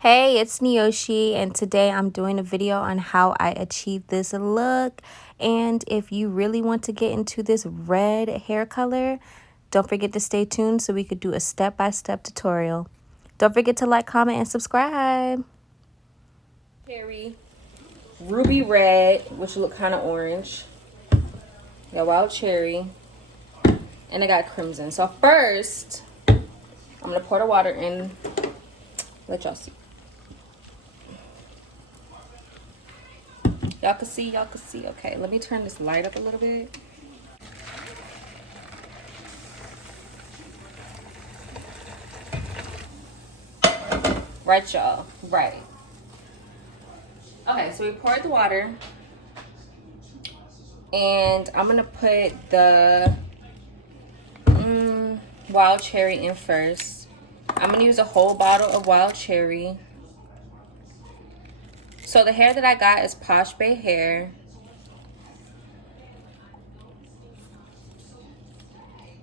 Hey, it's Neoshi, and today I'm doing a video on how I achieved this look. And if you really want to get into this red hair color, don't forget to stay tuned so we could do a step-by-step tutorial. Don't forget to like, comment, and subscribe. Cherry, ruby red, which look kind of orange. Got wild cherry, and I got crimson. So first, I'm gonna pour the water in. Let y'all see. Y'all can see. Okay, let me turn this light up a little bit. Right, y'all, right. Okay, so we poured the water. And I'm gonna put the wild cherry in first. I'm gonna use a whole bottle of wild cherry. So the hair that I got is Posh Bay hair.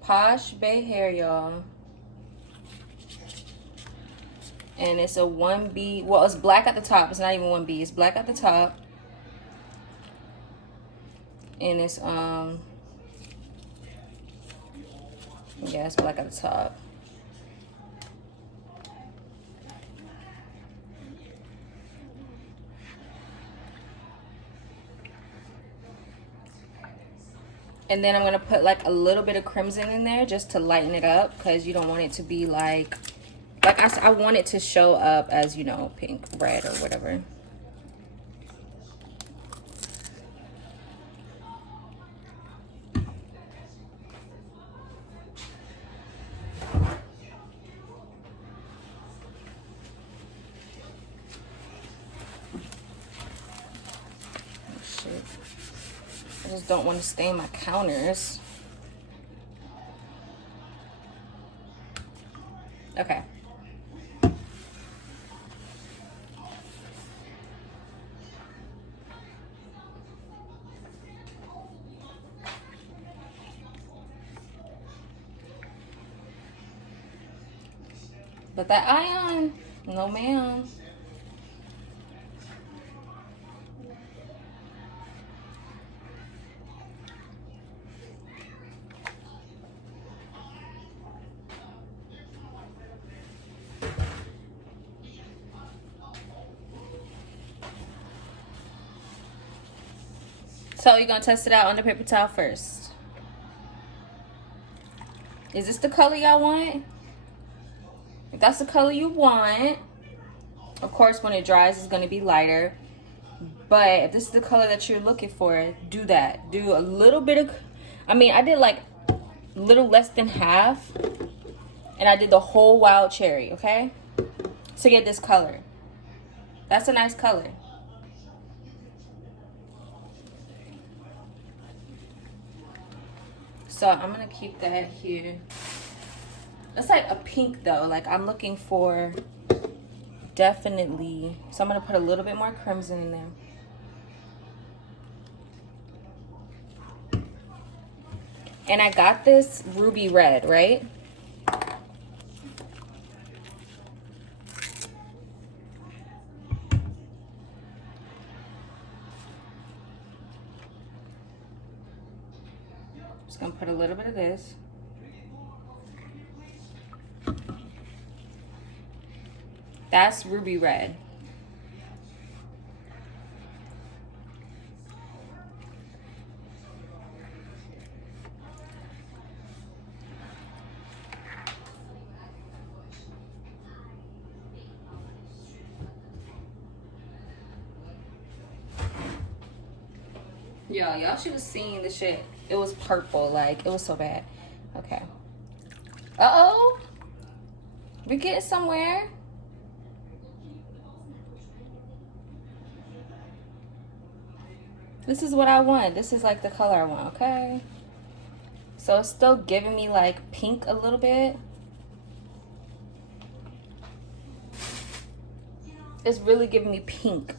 Posh Bay hair, y'all. And it's a 1B. Well, it's black at the top. It's not even 1B. It's black at the top. And it's yeah, it's black at the top. And then I'm gonna put like a little bit of crimson in there just to lighten it up, because you don't want it to be like I want it to show up as, you know, pink, red, or whatever. I just don't want to stain my counters. Okay. But that ion, no ma'am. So you're gonna test it out on the paper towel first. Is this the color y'all want? If that's the color you want, of course when it dries it's gonna be lighter. But if this is the color that you're looking for, do that. Do a little bit of, I mean, I did like a little less than half, and I did the whole wild cherry, okay? To get this color. That's a nice color. So I'm gonna keep that here. It's like a pink though. Like I'm looking for definitely. So I'm gonna put a little bit more crimson in there. And I got this ruby red, right? Just gonna put a little bit of this. That's ruby red. Y'all should have seen the shit. It was purple, like it was so bad. Okay. Uh-oh. We're getting somewhere. This is what I want. This is like the color I want, okay? So it's still giving me like pink a little bit. It's really giving me pink.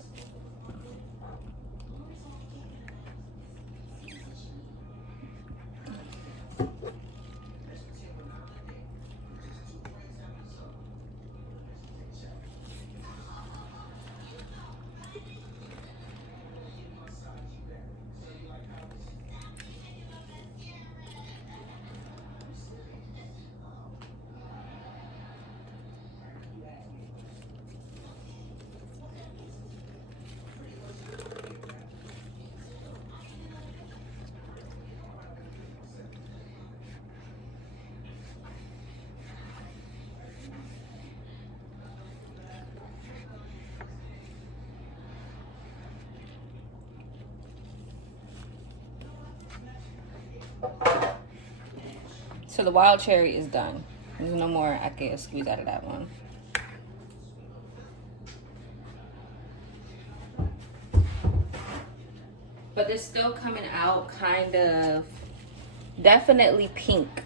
So the wild cherry is done. There's no more I can squeeze out of that one. But it's still coming out kind of definitely pink.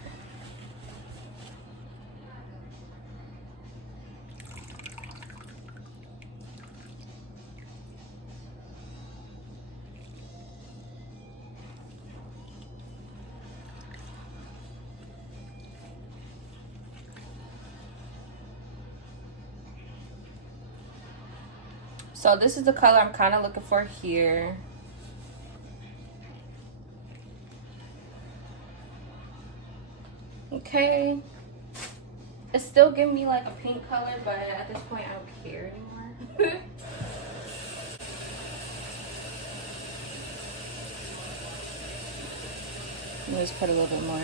So this is the color I'm kind of looking for here. Okay. It's still giving me like a pink color, but at this point I don't care anymore. Let's put a little bit more.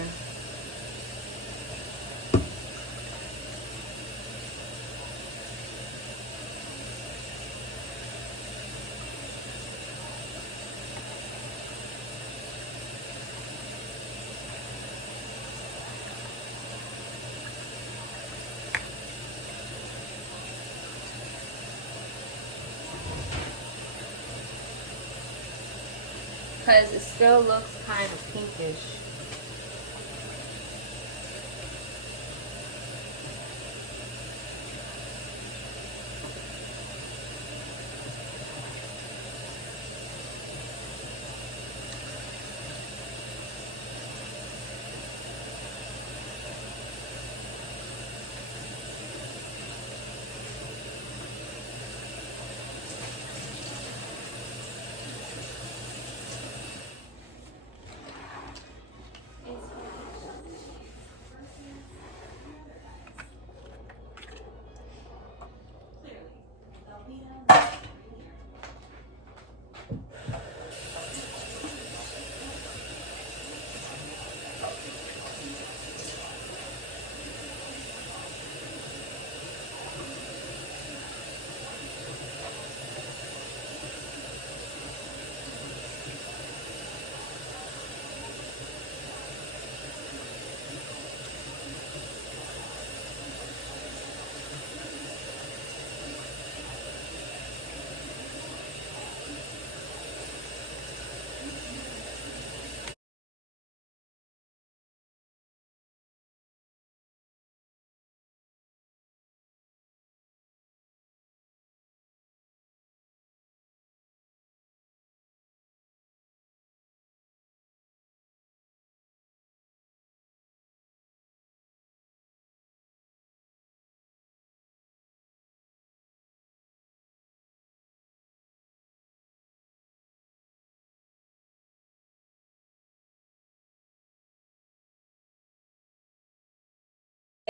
Because it still looks kind of pinkish.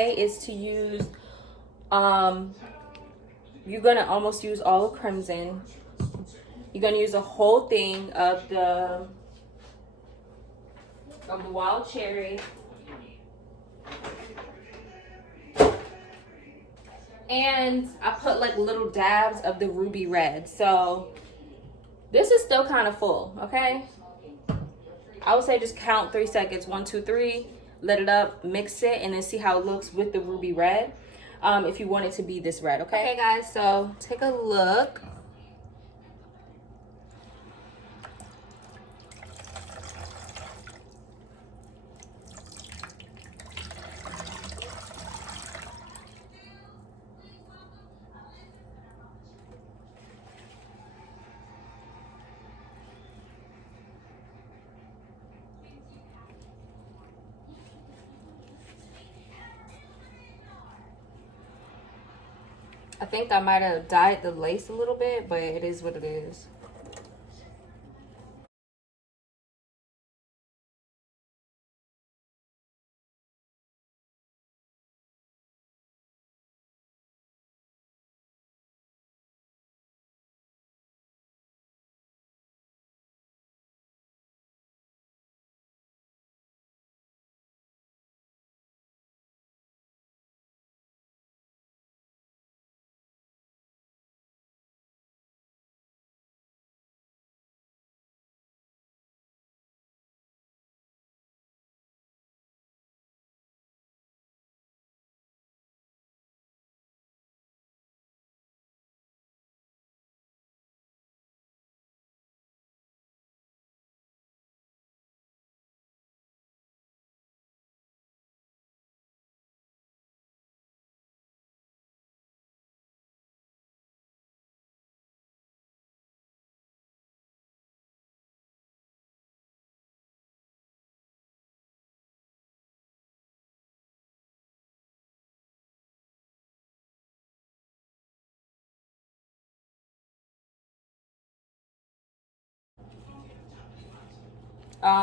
Is to use you're gonna almost use all of crimson. You're gonna use a whole thing of the wild cherry, and I put like little dabs of the ruby red. So this is still kind of full. Okay, I would say just count 3 seconds. 1, 2, 3. Let it up, mix it, and then see how it looks with the ruby red. If you want it to be this red, okay? Okay, guys, so take a look. I think I might have dyed the lace a little bit, but it is what it is.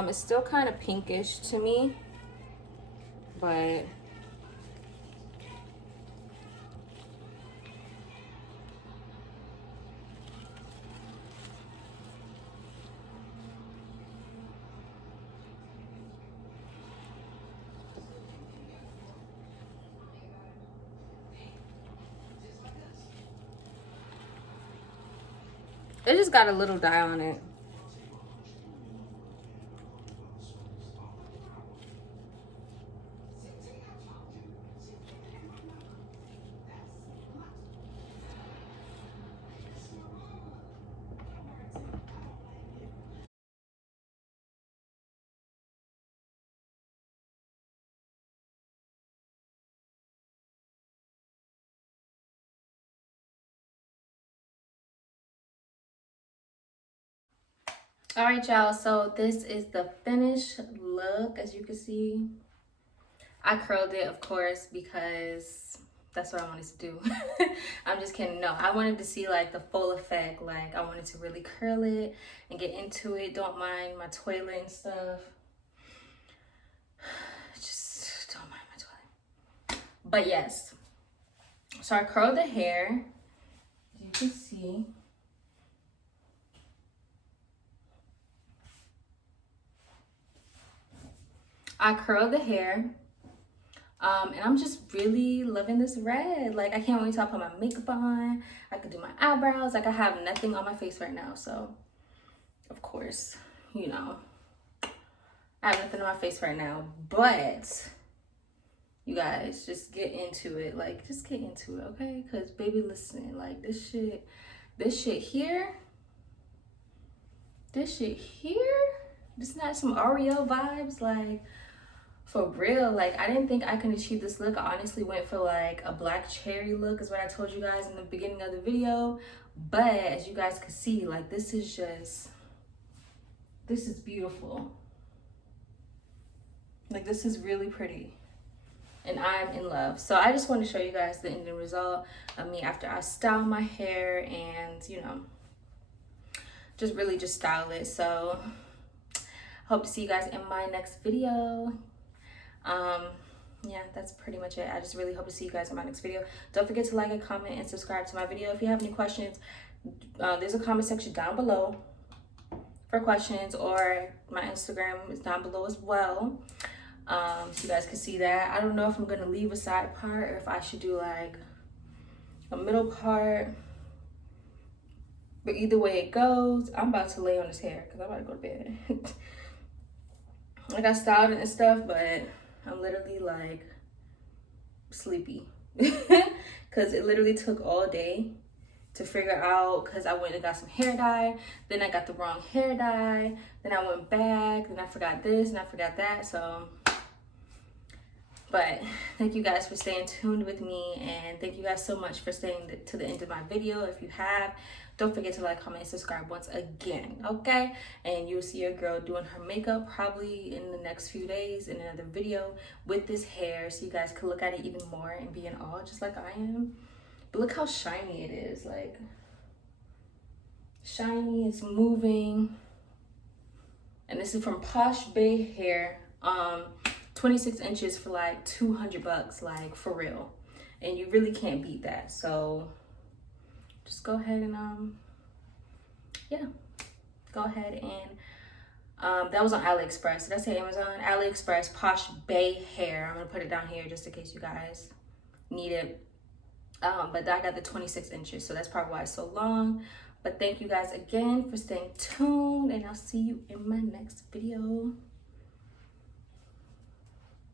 It's still kind of pinkish to me, but it just got a little dye on it. All right, y'all, so this is the finished look. As you can see, I curled it, of course, because that's what I wanted to do. I'm just kidding. No, I wanted to see like the full effect. Like I wanted to really curl it and get into it. Don't mind my toilet and stuff. Just don't mind my toilet. But yes, so I curled the hair. As you can see. I curled the hair. And I'm just really loving this red. Like, I can't wait till I put my makeup on. I could do my eyebrows. Like, I have nothing on my face right now. So, of course, you know, I have nothing on my face right now. But, you guys, just get into it. Like, just get into it, okay? Because, baby, listen. Like, this shit here. This is not some Oreo vibes. Like, for real, like I didn't think I could achieve this look. I honestly went for like a black cherry look is what I told you guys in the beginning of the video. But as you guys can see, like this is beautiful. Like this is really pretty. And I'm in love. So I just want to show you guys the ending result of me after I style my hair and, you know, just really just style it. So hope to see you guys in my next video. Yeah, that's pretty much it. I just really hope to see you guys in my next video. Don't forget to like and comment and subscribe to my video. If you have any questions, there's a comment section down below for questions, or my Instagram is down below as well. So you guys can see that. I don't know if I'm gonna leave a side part or if I should do like a middle part, but either way it goes, I'm about to lay on this hair because I'm about to go to bed. Like I styled it and stuff, but I'm literally like sleepy because it literally took all day to figure out, because I went and got some hair dye, then I got the wrong hair dye, then I went back, then I forgot this and I forgot that. So, but thank you guys for staying tuned with me, and thank you guys so much for staying to the end of my video. If you have, don't forget to like, comment, and subscribe once again, okay? And you'll see your girl doing her makeup probably in the next few days in another video with this hair, so you guys can look at it even more and be in awe just like I am. But look how shiny it is, like shiny, it's moving. And this is from Posh Bay Hair, 26 inches for like 200 bucks, like for real. And you really can't beat that. So just go ahead and yeah, go ahead and that was on AliExpress. Did I say Amazon? AliExpress, Posh Bay Hair. I'm gonna put it down here just in case you guys need it. But I got the 26 inches, so that's probably why it's so long. But thank you guys again for staying tuned, and I'll see you in my next video.